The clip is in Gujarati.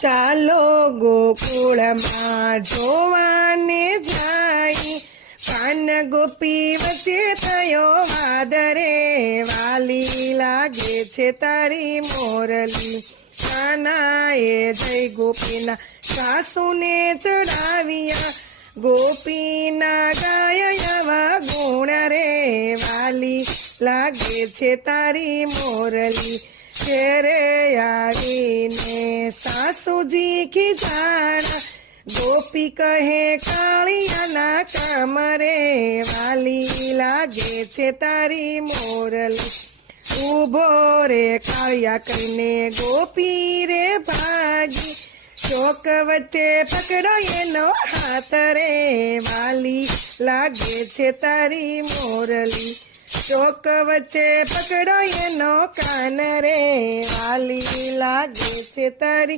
ચાલો ગોકુળમાં જોવાને જાય, પાન ગોપી વચ્ચે થયો વાદ રે, વાલી લાગે છે તારી મોરલી. કાનાએ જય ગોપીના સાસુને ચડાવ્યા, ગોપીના ગાય આવા ગુણ રે, વાલી લાગે છે તારી મોરલી. ઘેરે આવીને સાસુજી ખીજાણા, ગોપી કહે કાળિયાના કામ રે, વાલી લાગે છે તારી મોરલી. ઉભો રે કાળિયા કહીને ગોપી રે ભાગી, ચોક વચ્ચે પકડો એનો હાથ રે, વાલી લાગે છે તારી મોરલી. ચોક વચ્ચે પકડો એનો કાન રે, વાલી લાગે છે તારી